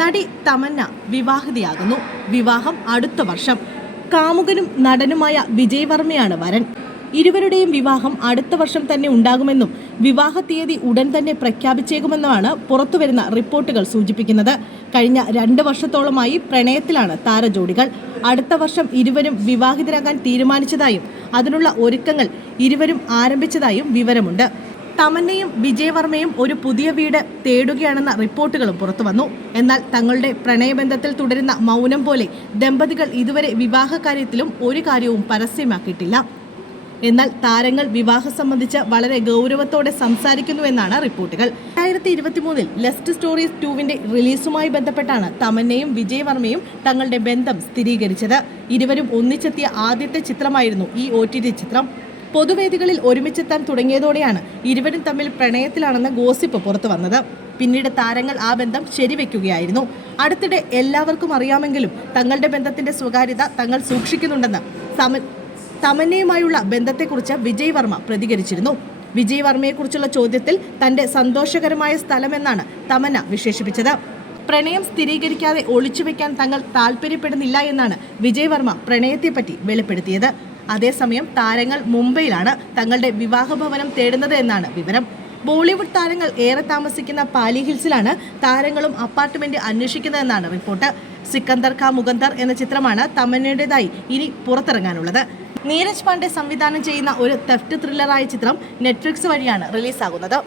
നടി തമന്ന വിവാഹിതയാകുന്നു. വിവാഹം അടുത്ത വർഷം. കാമുകനും നടനുമായ വിജയ് വർമ്മയാണ് വരൻ. ഇരുവരുടെയും വിവാഹം അടുത്ത വർഷം തന്നെ ഉണ്ടാകുമെന്നും വിവാഹ തീയതി ഉടൻ തന്നെ പ്രഖ്യാപിച്ചേക്കുമെന്നുമാണ് പുറത്തുവരുന്ന റിപ്പോർട്ടുകൾ സൂചിപ്പിക്കുന്നത്. കഴിഞ്ഞ രണ്ട് വർഷത്തോളമായി പ്രണയത്തിലാണ് താരജോഡികൾ. അടുത്ത വർഷം ഇരുവരും വിവാഹിതരാകാൻ തീരുമാനിച്ചതായും അതിനുള്ള ഒരുക്കങ്ങൾ ഇരുവരും ആരംഭിച്ചതായും വിവരമുണ്ട്. തമന്നയും വിജയവർമ്മയും ഒരു പുതിയ വീട് തേടുകയാണെന്ന റിപ്പോർട്ടുകളും പുറത്തു വന്നു എന്നാൽ തങ്ങളുടെ പ്രണയബന്ധത്തിൽ തുടരുന്ന മൗനം പോലെ ദമ്പതികൾ ഇതുവരെ വിവാഹ കാര്യത്തിലും ഒരു കാര്യവും പരസ്യമാക്കിയിട്ടില്ല. എന്നാൽ താരങ്ങൾ വിവാഹം സംബന്ധിച്ച് വളരെ ഗൗരവത്തോടെ സംസാരിക്കുന്നുവെന്നാണ് റിപ്പോർട്ടുകൾ. രണ്ടായിരത്തി ഇരുപത്തിമൂന്നിൽ ലെസ്റ്റ് സ്റ്റോറീസ് ടൂവിന്റെ റിലീസുമായി ബന്ധപ്പെട്ടാണ് തമന്നയും വിജയ് വർമ്മയും തങ്ങളുടെ ബന്ധം സ്ഥിരീകരിച്ചത്. ഇരുവരും ഒന്നിച്ചെത്തിയ ആദ്യത്തെ ചിത്രമായിരുന്നു ഈ ഒ ചിത്രം. പൊതുവേദികളിൽ ഒരുമിച്ചെത്താൻ തുടങ്ങിയതോടെയാണ് ഇരുവരും തമ്മിൽ പ്രണയത്തിലാണെന്ന ഗോസിപ്പ് പുറത്തു വന്നത്. പിന്നീട് താരങ്ങൾ ആ ബന്ധം ശരിവെക്കുകയായിരുന്നു. അടുത്തിടെ എല്ലാവർക്കും അറിയാമെങ്കിലും തങ്ങളുടെ ബന്ധത്തിന്റെ സ്വകാര്യത തങ്ങൾ സൂക്ഷിക്കുന്നുണ്ടെന്ന് തമന്നയുമായുള്ള ബന്ധത്തെക്കുറിച്ച് വിജയ് വർമ്മ പ്രതികരിച്ചിരുന്നു. വിജയ് വർമ്മയെക്കുറിച്ചുള്ള ചോദ്യത്തിൽ തന്റെ സന്തോഷകരമായ സ്ഥലമെന്നാണ് തമന്ന വിശേഷിപ്പിച്ചത്. പ്രണയം സ്ഥിരീകരിക്കാതെ ഒളിച്ചുവെക്കാൻ തങ്ങൾ താല്പര്യപ്പെടുന്നില്ല എന്നാണ് വിജയ് വർമ്മ പ്രണയത്തെപ്പറ്റി വെളിപ്പെടുത്തിയത്. അതേസമയം താരങ്ങൾ മുംബൈയിലാണ് തങ്ങളുടെ വിവാഹഭവനം തേടുന്നത് എന്നാണ് വിവരം. ബോളിവുഡ് താരങ്ങൾ ഏറെ താമസിക്കുന്ന പാലി ഹിൽസിലാണ് താരങ്ങളും അപ്പാർട്ട്മെന്റ് അന്വേഷിക്കുന്നതെന്നാണ് റിപ്പോർട്ട്. സിക്കന്ദർ ഖാ മുഗന്ദർ എന്ന ചിത്രമാണ് തമന്നയുടേതായി ഇനി പുറത്തിറങ്ങാനുള്ളത്. നീരജ് പാണ്ഡെ സംവിധാനം ചെയ്യുന്ന ഒരു തെഫ്റ്റ് ത്രില്ലറായ ചിത്രം നെറ്റ്ഫ്ലിക്സ് വഴിയാണ് റിലീസാകുന്നത്.